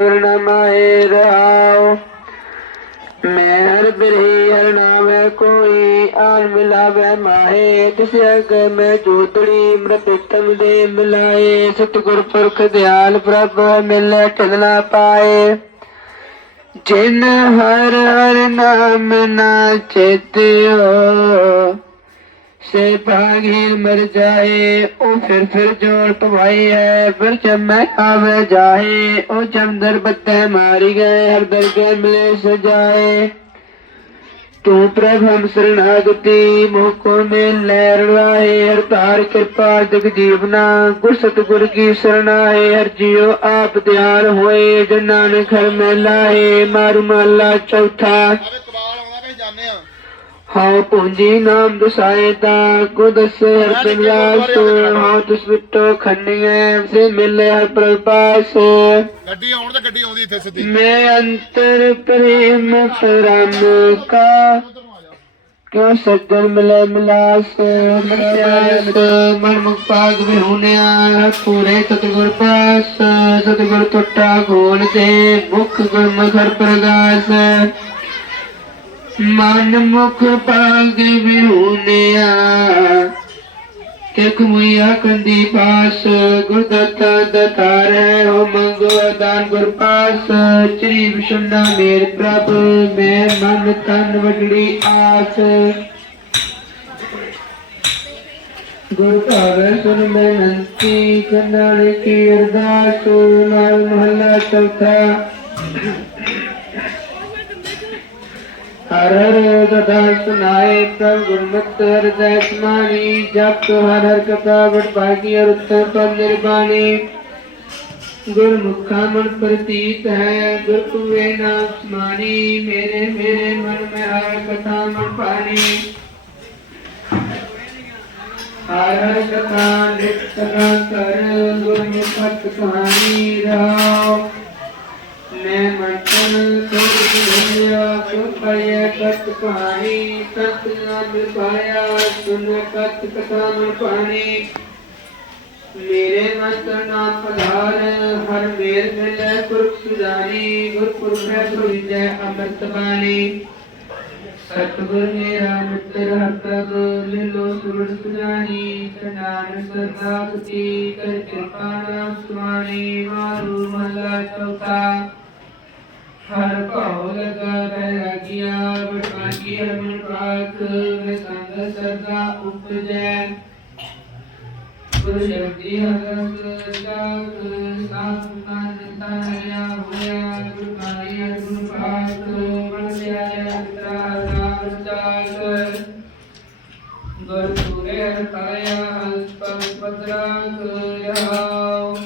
ਨਾਮਾਏ ਰਹਾਉ ਮੈਂ ਹਰ ਬਿਰਹੀ ਹਰ ਨਾਮੈ ਕੋਈ, ਆਨ ਮਿਲਾਵੇ ਮਾਹੇ। ਤਿਸ ਅਗ ਮੈਂ ਜੋਤੜੀ ਮ੍ਰਿਤਮ ਦੇ ਮਿਲਾਏ। ਸਤਿਗੁਰ ਪੁਰਖ ਦਿਆਲ ਪ੍ਰਭ ਮਿਲੈ ਟਲਣਾ ਪਾਏ। ਜਿਨ ਹਰ ਹਰ ਨਾਮ ਨਾ ਚੇਤਿਓ ਸੇ ਭਾਗੀ ਮਰ ਜਾਏ, ਉਹ ਫਿਰ ਫਿਰ ਜੋੜ ਪਵਾਈ ਹੈ ਫਿਰ ਜਮੈ ਆਵੇ ਜਾਏ, ਉਹ ਜਮਦਰ ਬੱਤੇ ਮਾਰੀ ਗਏ, ਹਰ ਦਰਗੇ ਮਿਲੇ ਸਜਾਏ ਤੂੰ ਪ੍ਰਭ ਹਮ ਸਰਣਾਗਤੀ ਮੋਹ ਕੋ ਮੇਲ ਲੈ ਰਵਾਏ ਹਰ ਤਾਰ ਕਿਰਪਾ ਜਗ ਜੀਵਨਾ ਗੁਰ ਸਤਿਗੁਰ ਕੀ ਸਰਣਾਏ ਹਰ ਜੀਉ ਆਪ ਦਿਆਲ ਹੋਏ, ਜਨ ਨਾਨਕ ਹਰ ਮੈਂ ਲਾਏ ਮਾਰੂ ਮਾਲਾ ਚੌਥਾ। ਆਵੇ ਆ। ਹਾਂ ਪੂੰਜੀ ਨਾਮ ਦਸਾਏ ਤਾ ਕੋ ਦਸੇ ਹਰ ਪਿਆਸ ਹਾਂ ਤੁਸ ਵਿਟੋ ਖੰਡੀਏ ਸੇ ਮਿਲੇ ਹਰ ਪ੍ਰਪਾਸ ਗੱਡੀ ਆਉਣ ਤੇ ਗੱਡੀ ਆਉਂਦੀ ਇੱਥੇ ਸਿੱਧੀ। ਮੈਂ ਅੰਤਰ ਪ੍ਰੇਮ ਪਰਮ ਕਾ। ਕਿਉ ਸੱਜਣ ਮਿਲੇ ਮਿਲਾਸ? ਮਿਲਾਸ ਮਨ ਮੁਖ ਪਾਗ ਵਿਹੁਨਿਆ ਪੂਰੇ ਸਤਿਗੁਰ ਪਾਸ। ਸਤਿਗੁਰ ਟੁੱਟਾ ਖੋਲ ਦੇ ਮੁਖ ਗੁਰਮੁਖ ਹਰ ਪ੍ਰਗਾਸ। ਮਨ ਮੁਖ ਪਾਗ ਵਿਹੁਨਿਆ। ਕਿਕ ਮੁਇਆ ਕੰਦੀ ਪਾਸ, ਗੁਰਦਤਾ ਦਤਾਰ, ਹੋ ਮੰਗੋ ਦਾਨ ਗੁਰ ਪਾਸ। ਚਰੀ ਵਿਸ਼ਨਾ ਮੇਰ ਪ੍ਰਭ, ਮੈਂ ਮਨ ਤਨ ਵਡੜੀ ਆਸ। ਗੁਰ ਭਾਵੇ ਸੁਨ ਬੇਨੰਤੀ ਕਨਾਲ ਕੀ ਅਰਦਾਸ ਨਾਲ ਮਹਲਾ ਚੌਥਾ। हर हर कथा सुनाए तब गुणमुक्त हर दैसमानी जब तो हर हर कथा बट भागी और उत्तम पद निर्वाणी गुरमुखा मन प्रतीत है, गुर तुम्हे नाम स्मारी मेरे मेरे मन में हर कथा मन पानी। हर हर कथा लिख कर गुरु मुखत कहानी रहो। ਮੈਂ ਮੰਤਨ ਸੁਧ ਹੋਇਆ ਸੁਧ ਕਤ ਕਹਾਣੀ ਸਤ ਨਾਮ ਪਾਇਆ, ਸੁਨ ਕਤ ਕਥਾ ਮਨ ਪਾਣੀ। ਮੇਰੇ ਮਤ ਨਾਮ ਪਧਾਰ ਹਰ ਮੇਰ ਮਿਲੈ ਪੁਰਖ ਸੁਜਾਨੀ ਗੁਰ ਪੁਰਖੈ ਪ੍ਰਵਿਜੈ ਅੰਮ੍ਰਿਤ ਬਾਣੀ। ਸਤਿਗੁਰ ਮੇਰਾ ਮਿੱਤਰ ਹਰ ਪ੍ਰਭ ਸੁਰਤ ਸੁਜਾਨੀ ਤਨਾਨ ਸਰਦਾ ਤੁਤੀ ਕਰ ਕਿਰਪਾ ਨਾਮ ਸੁਆਣੀ ਮਾਰੂ ਮਹਲਾ ਚੌਥਾ। हर पाव लग बैरागिया बटवाकी हरमन पाक रसंग सदा उपजय गुरु शब्दी हरस जाग सात गुणान निता हया होया गुरु मारी हरमन पाक मनस्या यंत्रा राम जाग गुरु पूरे हर काया हस्त पग पत्राग यहाव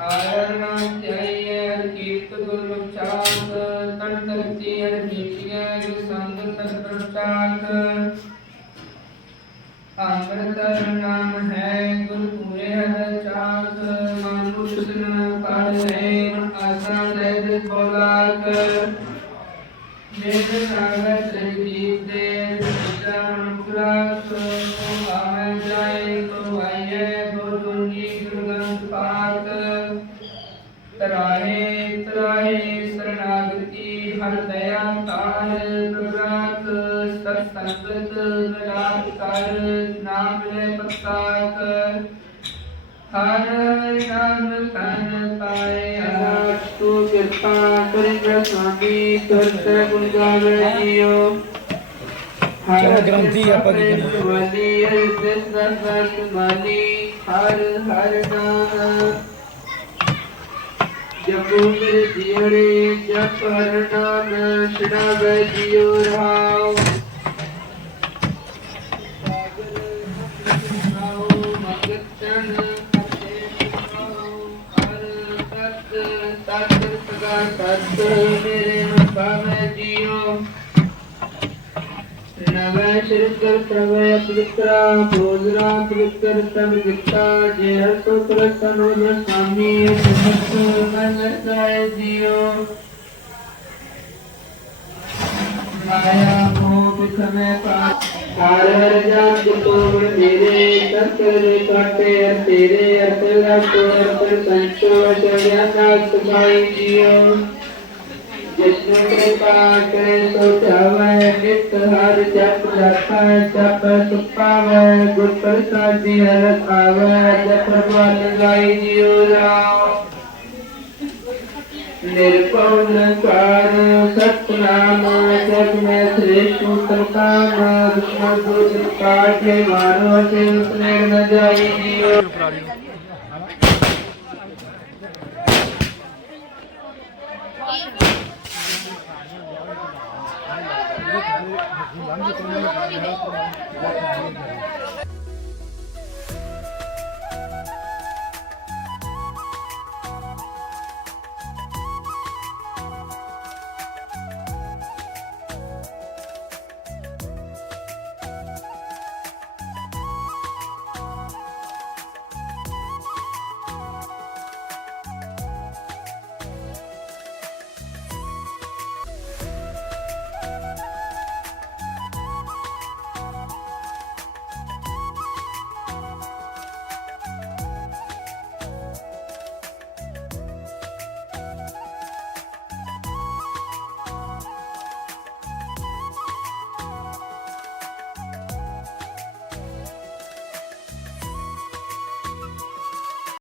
हर नाम चाहिए हर कीर्त गुरु चार साथ अमृतर नाम है गुरपुरे हर चाक मानुष कर लेन आसान बोलाक मेरे सागर संजीव देव पूरा सो आवे तत् संस्कृत नाम पत्ता कर हर नाम कन पाए अस्तु कृपा कर स्वामी करते गुण गावे जियो हर ग्रंथि अपरिगम वाली कृष्ण सत हर हर नाम जपो मेरे जियड़े जप हर नाम शरण जियो राव पर मेरे मन में जियौ नव शिरकर प्रवे पित्रा भोजरा पितर तव चित्ता जेह सूत्र सनोदन स्वामी समस्त नन जाय जियौ मुख में कार जात तो तेरे तत्पर काटे तेरे अतला को पर संतोष जनात भाई जियो जिसने कृपा करे सो चावे नित हर जप रखा जप सुपावे गुर प्रसाद हर खावे जप वाल गाई जियो राम निर्गुण कार्य जग में श्रेष्ठ उत्तर काम मधुर काटे मानो से उसने न जाएगी